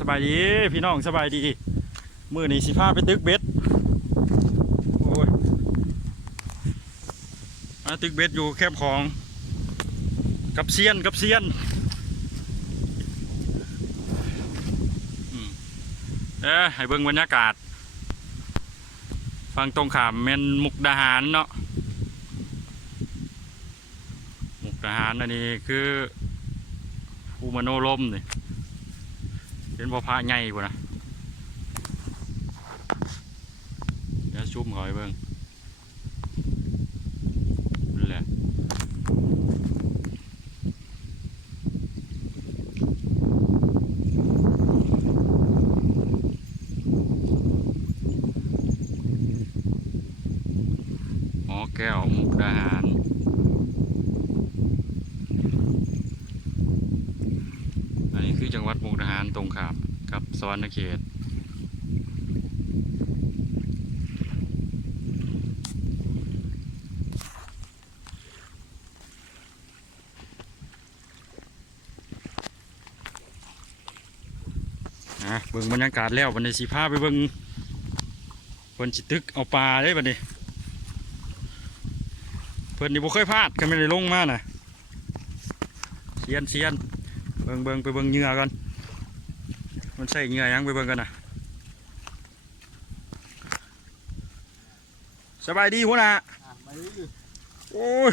สบายดีพี่น้องสบายดีมื้อนี้สิพาไปตึกเบ็ดโอ้ยมาตึกเบ็ดอยู่แคบของกับเซียนให้เบิ่งบรรยากาศฟังตรงขามแม่นมุกดาหารเนาะมุกดาหารอันนี้คือภูมโนรมนี่เป็นบ่อพระใหญ่กว่านะเดี๋ยวชุบหอยเบิ่งนั่นแหละอ๋อแก้วมุกดาหารอันนี้คือจังหวัดมุกดาหารตรงข้ามกับสวรรณเขตเบิ่งบรรยากาศแล้ววันนี้สิพาไปเบิ่งเพิ่นสิตึกเอาปลาได้บัดนี้เพิ่นนี่บ่เคยพลาดก็ไม่ได้ลงมาน่ะเซียนเบิ่งไปเบิ่งเหงื่อก่อนมันใส่เหงื่อยังไปเบิ่งกันน่ะสบายดีหัวหน้าโอ้ย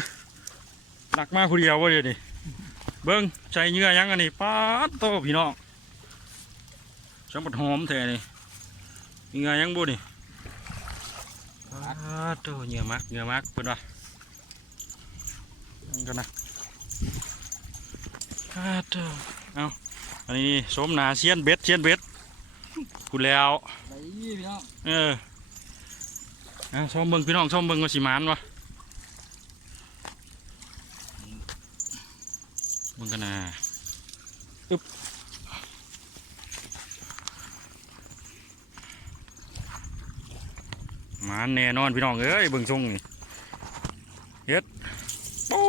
หนักมากผู้เดียววะเดี๋ยวนี้เบิ่งใส่เหงื่อยังอันนี้ป๊าดโตพี่น้องช่างบัดหอมแท้นี่เหงื่อยังบุนี่ป๊าดโตเหงื่อมักเพิ่นว่ากันนะเอาอันนี้สมนาเซียนเบ็ดพูดแล้วชมเบิ้งพี่น้องชมเบิ้งก็สิมานวะเบิ้งกันนะอึ๊บมานแน่นอนพี่น้องเอ้ยเบิ้งทรงนี่เฮ็ดปู้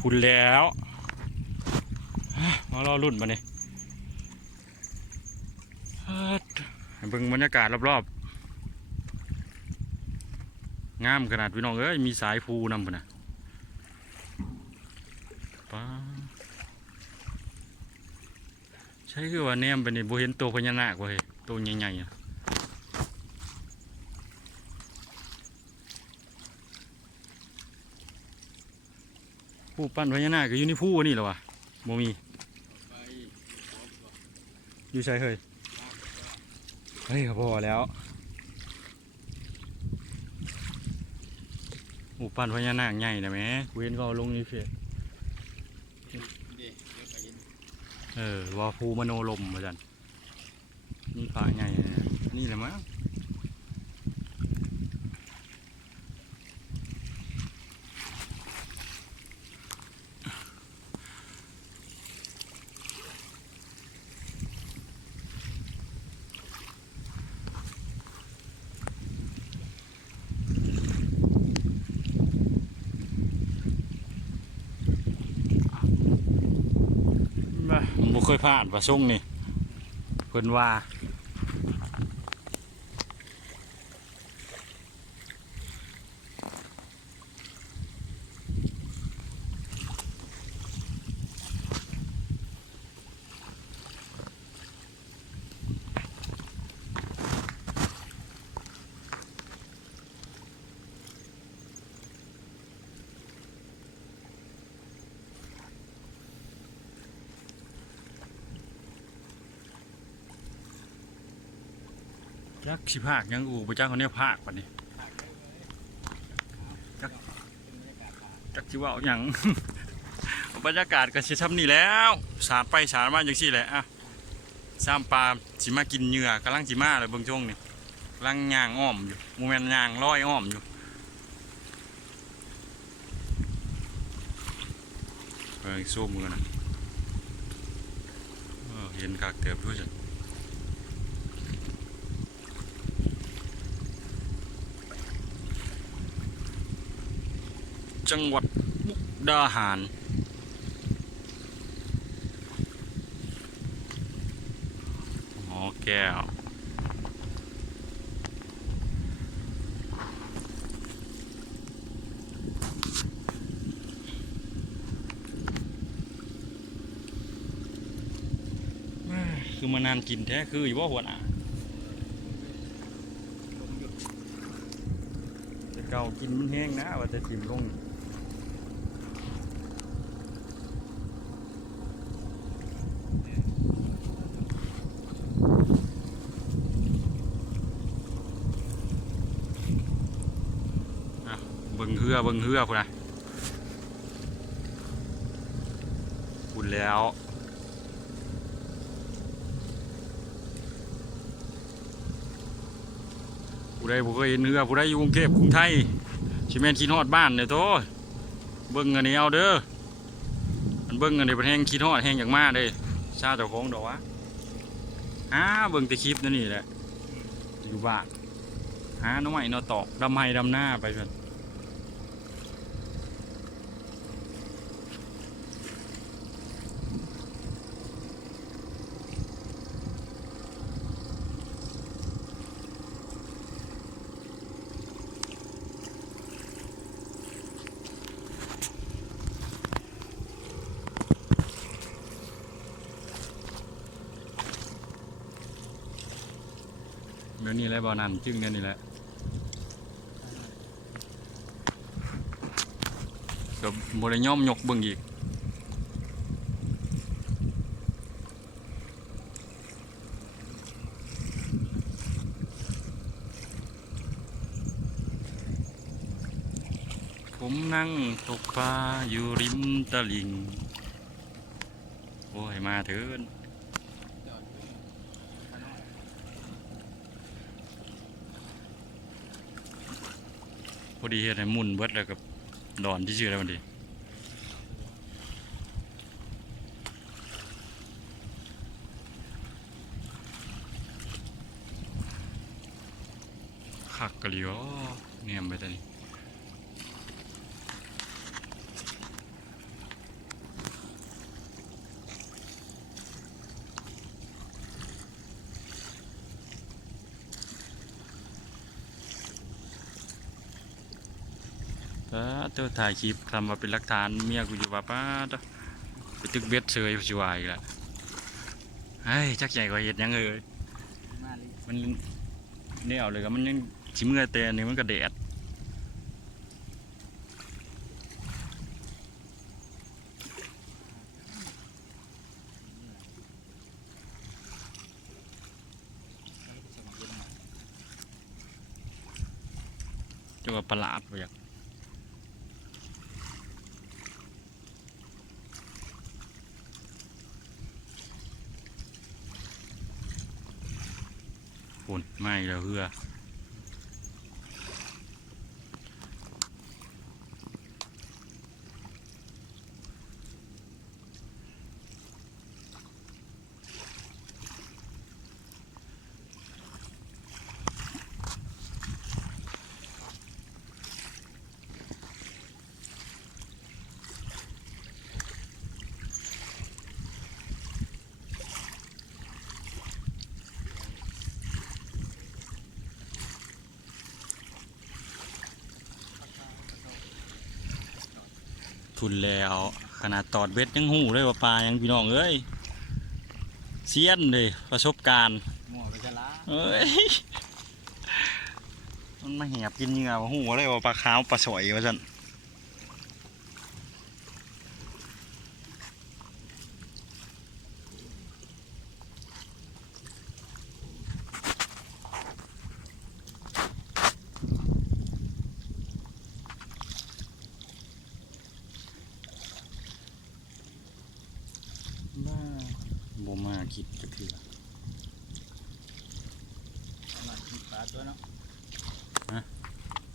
พูดแล้วมารอรุ่นมาเนี่ยเบิ่งบรรยากาศรอบๆงามขนาดพี่น้องเอ้ยมีสายภูนำพุ่นนะป้าใช่คือว่าแนมไปนี่บ่เห็นตัวพญานาคว่ะเฮ้ยตัวใหญ่ๆผู้ปั้นพญานาคก็อยู่ในภูนี่เหรอวะบ่มีอยู่ใช่เฮ้ยพอแล้วหมู่ปั้นพญานาคใหญ่นะแม่เว้นก็ลงนี่เพียว่าภูมโนรมเหมือนกันนี่ปลาใหญ่นี่แหละมั้งผมบ่เคยผ่านว่าส่งนี่เพิ่นว่าจักสิภาคยังอู่ประจ้าคนนี้ภาคป่ะนี่จักสิว่าอย่าง บรรยากาศก็สิทำนี่แล้วสาดไปสาดมาอย่างสี่แหละอ่ะซ้ำปลาสิมากินเหยื่อกำลังสิมาเลยเบิ่งช่วงนี่กำลังย่างอ้อมอยู่โมเมนต์ย่างร้อยอ้อมอยู่สู้มือนะเห็นกากเติบด้วยจ้ะจังหวัดมุกดาหาร แก้วคือมานานกินแท้คืออยู่ว่าหัวหน้าแต่เก่ากินมันแห้งนะว่าจะจิ้มลงเบิ่งเหือพุ่นนะพุ่นแล้วผู้ใดบ่เคยเห็นเหือผู้ใดอยู่กรุงเทพกรุงไทยชิแม่นคิดฮอดบ้านเนี่ยโตเบิ่งอันนี้เอาเด้อมันเบิ่งอันนี้เป็นแห้งคิดฮอดแห้งอย่างมากเลยชาเจ้าของดอกวะเบิ่งแต่คลิปนั่นนี่แหละอยู่บ้านน้องใหม่นอตอกดำไห้ดำหน้าไปเพื่อนเดี๋ยวนี้แหละบ่อนั่นจึงเนี่ยนี่แหละก็บ่ได้ย่อมยกเบิ่งอีกผมนั่งตกปลาอยู่ริมตลิ่งโอ้ยมาเถินพอดีเฮ็ดให้หมุนเบิดแล้วกับดอนที่ชื่ออะไรมันดีคักกะเหลียวเนี่ยไปตอนนี้เจ้าถ่ายคลิปทำมาเป็นหลักฐานเมียกูอยู่ว่าป้าไปตึกเบ็ดเสยชิวายอีกแล้วเฮ้ยจักใหญ่กว่าเห็ดยังเลยมันเนี่ยเอาเลยครับมันยังชิมเงยเตะนี่มันกระเดดจังว่าประหลาดไปอย่างฝุ่นไม่แล้วเหือทุนแล้วขนาดตอดเบ็ดยังหูเลยว่าปลายังพี่น้องเอ้ยเซียนเลยประสบการณ์เอ้ยมันมาแหบกินเหงื่อว่าหูเลยว่าปลาขาวปลาสวยว่าจันบ่มาคิดจะคือหน่อยกินปลาตัวเนาะ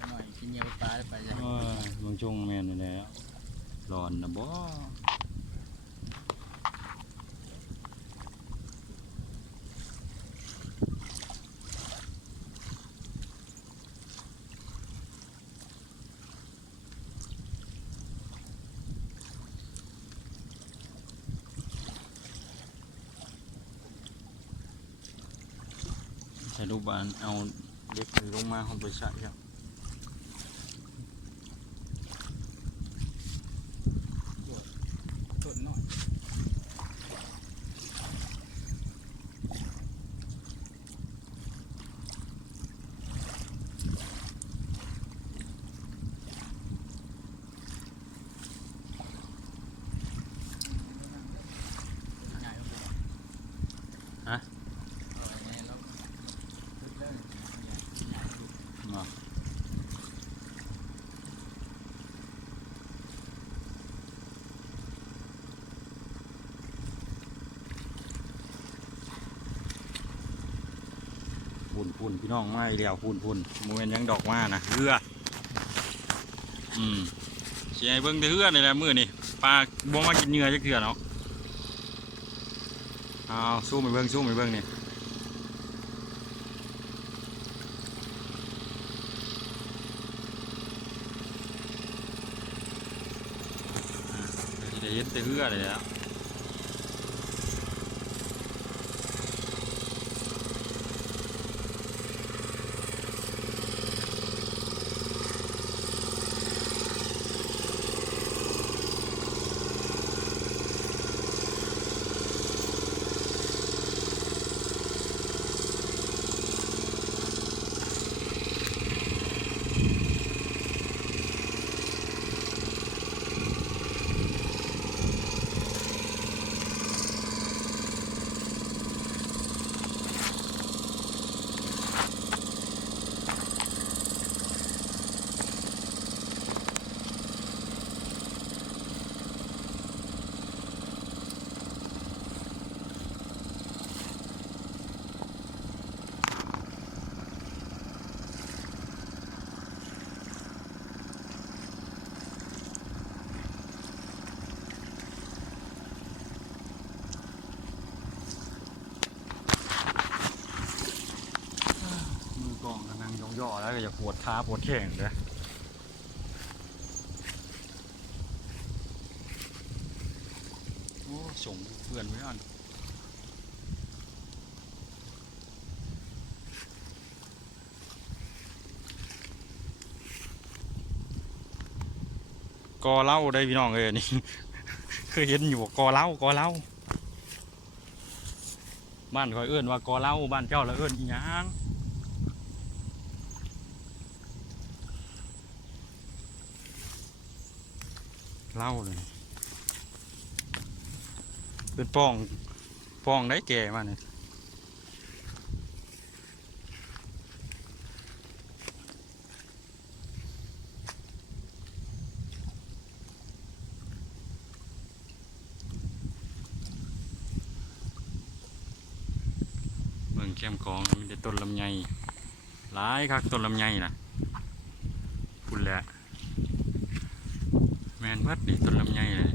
หน่อยกินเยอะปลาได้ไปยังบางช่วงแม่นี่แหละร้อนนะบ่ ใช้รูปบานเอาเล็กลงมาของบริษัทครับต้นน้อยง่ายลงไปเอาไว้ในแล้วลึกเลยง่ายดู มาปุ่นพี่น้องไม่เดียวปุ่นโมเมนยังดอกมานะเรือเสียเบิ้งแต่เรือนี่แหละมือนี่ปลาบ่มากินเนื้อจักเถื่อเนาะเอาสู้ไปเบิ้งนี่ได้เห็นแต่เรือเลยแล้วมือกองนั่งย่อๆแล้วก็อย่าปวดขาปวดแข้งเลยโอ้ส่งเพื่อนไว้ก่อนกอเหล้าได้พี่น้องเลยนี่ เคยเห็นอยู่กอเหล้าบ้านคอยเอื้อนว่ากอเหล้าบ้านเจ้าละเอื้อนอีหยังเหล้าเลยเป็นป้องได้แก่มาเนี่ยเมืองแคมกองมีแต่ต้นลำไยหลายคักต้นลำไยนะคุณแหละแมนเบิดนี่ต้นลำไยเลย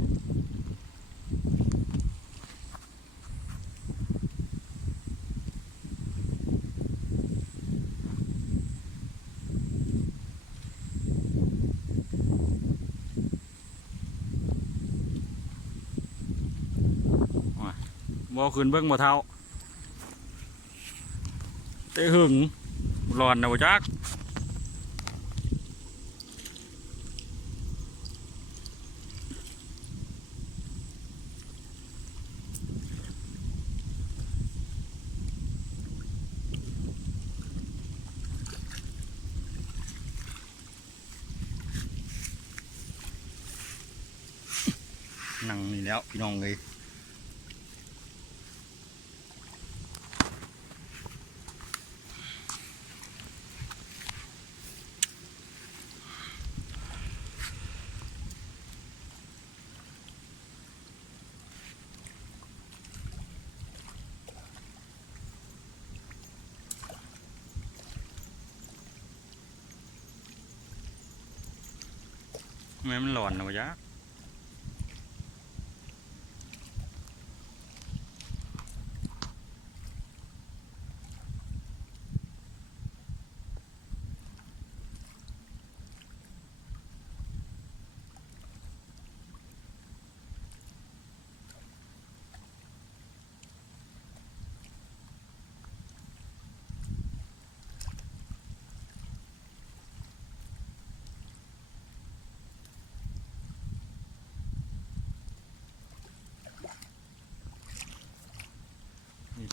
บ่ขึ้นเบิ้งบ่เท่าเตะหึงร้อนนะบ่จักนั่งนี่แล้วพี่น้องเลยแม่มันร้อนนะบ่จัก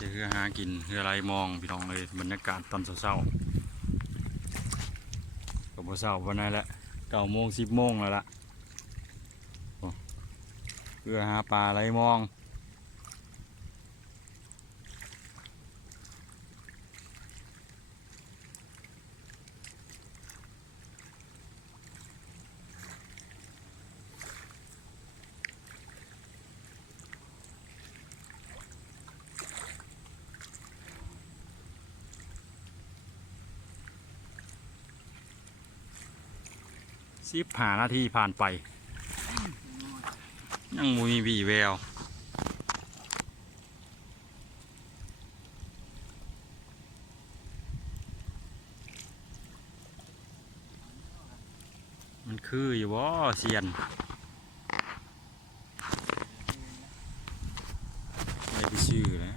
จะเฮือหากินเฮือไรมองพี่น้องเลยบรรยากาศตอนเช้าๆก็บ่เช้าวันนั้นแหละ9 โมง 10 โมงแล้วล่ะโอ้เฮือหาปลาไรมอง15 นาทีผ่านไปยังบ่มีวี่แววมันคืออยู่บ่เซียนไม่ไปชื่อนะ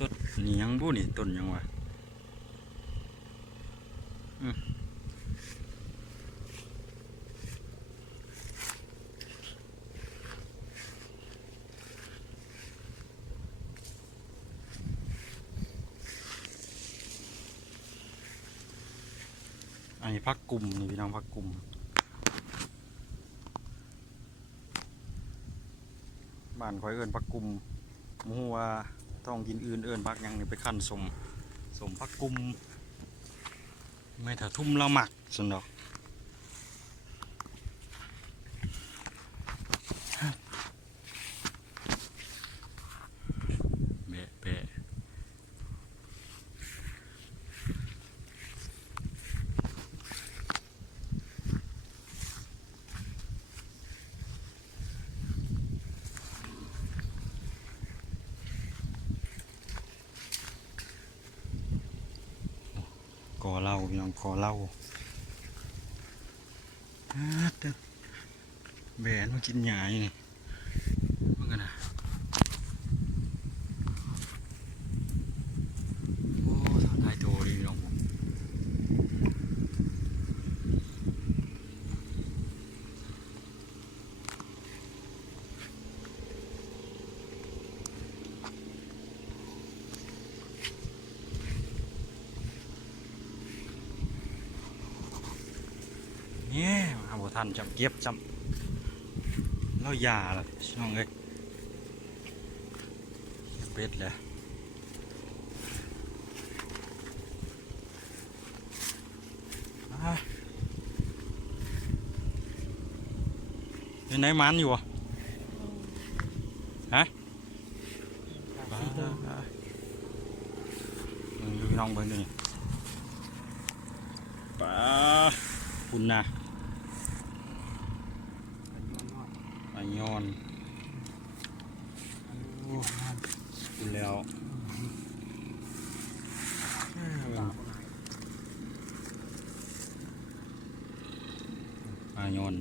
ต้นนี่ยังบ่นี่ต้นยังวะอันนี้พักกลุ่มนี่พี่น้องพักกลุ่มบ้านคอยเอิ้นพักกลุ่มหมู่ว่าต้องกินอื่นเอิ้นพักหยังนี่ไปคั่นสมพักกลุ่มไม่ถ้าทุ่มละหมักซั่นดอกแบะก่อเหล้าพี่น้องก่อเหล้าแบนมากินหญ้าอยู่นี่มันกันนะโอ้ทางไทยโตดีพี่น้องผมเนี่ยมาบ่ทันจำเก็บจำแล้วยาล่ะพี่น้องเอ้ยเป็ดเลยเป็นไหนมันอยู่วะฮะดูพี่น้องเบิ่งดูนี่ปลาคุณนะปลาย้อนคุณแล้วปลาย้อน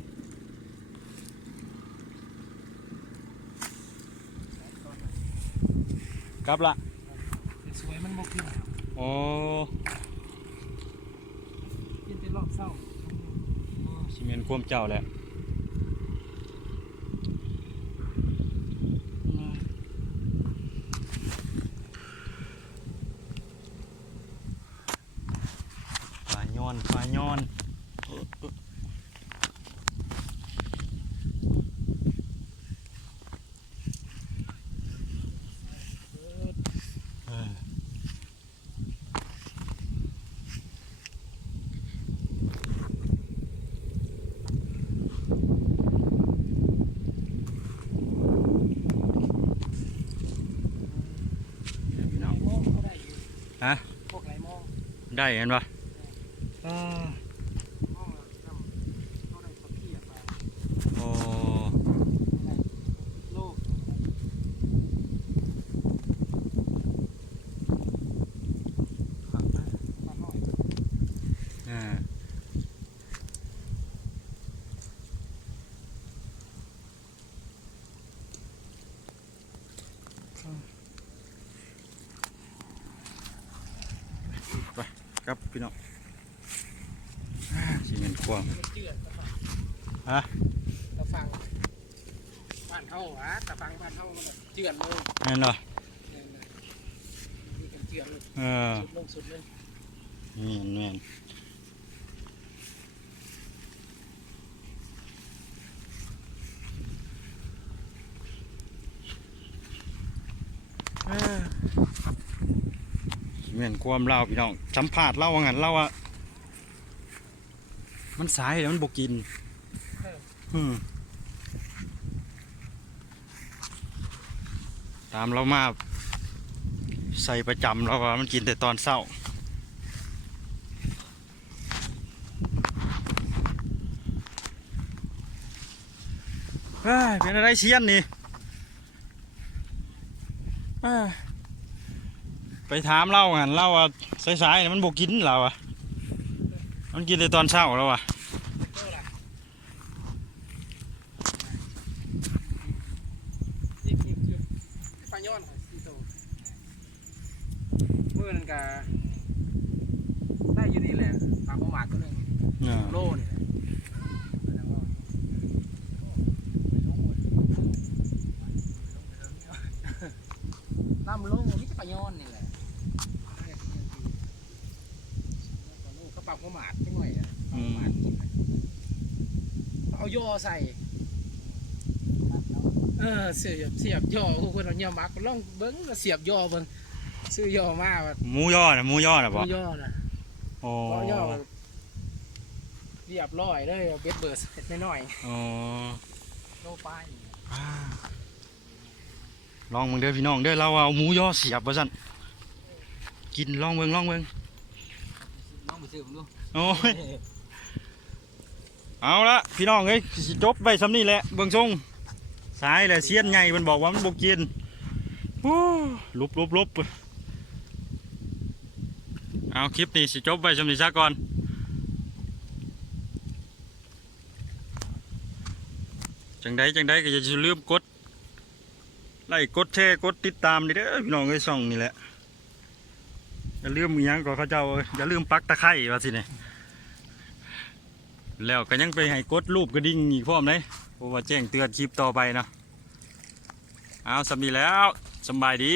กลับละ สวยมันบกขึ้น โอ้ กินแต่รอบเศร้า ชิเมนความเจ้าแหละปลาย้อนปลาย้อนฮะ พวกไรโม่ ได้เห็นปะอ๋อโอ้อ่าไปครับพี่น้องสิเงินควงฮะ ตะฟังบ้านเฮาตะฟังบ้านเฮามันเจือนเลย แม่นเหรอ นี่กันเจือนเลย เออ สุดลงสุดเลย แม่นเออสิแม่นความเล่าพี่น้องสัมภาษณ์เล่าว่างั้นเล่าว่ามันสายแล้วมันบกินตามเรามาใส่ประจำเราว่ามันกินแต่ตอนเช้าเฮ้ยเป็นอะไรเชียนนี่เอ้ยไปถามเล่าหันเล่าว่าสายๆมันบกินเราอะมันกินแต่ตอนเช้าแล้วอะ ปลาย้อนสี่โตเมื่อนั้นก็ได้อยู่นี่แหละปลาประมาทตัวหนึ่งโลนี่แหละน้ำลงนี่จะปลาย้อนนี่แหละก็ปลาประมาทจังหน่อยเอาย่อใส่เสียบย่อพวกคนเอาเงี้ยมักลองเบิ้งเสียบย่อเบิ้งซื้อย่อมาแบบ หมูย่อนะหมูย่อนะ ห บ่ มูย่อนะ โอ้ ย่อเรียบร้อยเลยเบ็ดเบิร์สเล็ดน้อย โอ้ ๆโลป้าย ลองมึงเด้อพี่น้องเด้อเราเอาหมูย่อเสียบว่าสั่นกินลองเบิ่ง น้องไปซื้อผมดู โอ้ยเอาละพี่น้องเอ้ยสิจบไปซ้ำนี่แหละเบิ่งทรงสายแหละเสี้ยนไงมันบอกว่ามันบกินโอ้ลบเอาคลิปนี้สิจบไปซ้ำนี่ซะก่อนจังใดก็อย่าลืมกดไลค์กดแชร์กดติดตามนี่เด้อพี่น้องเอ้ยช่องนี่แหละอย่าลืมอีหยังก็เขาเจ้าอย่าลืมปักตะไคร้ว่าสิเนี่ยแล้วก็ยังไปให้กดรูปกระดิ่งอีกพร้อมเลยเพราะว่าแจ้งเตือนคลิปต่อไปเนาะเอาสำนีแล้วสำบายดี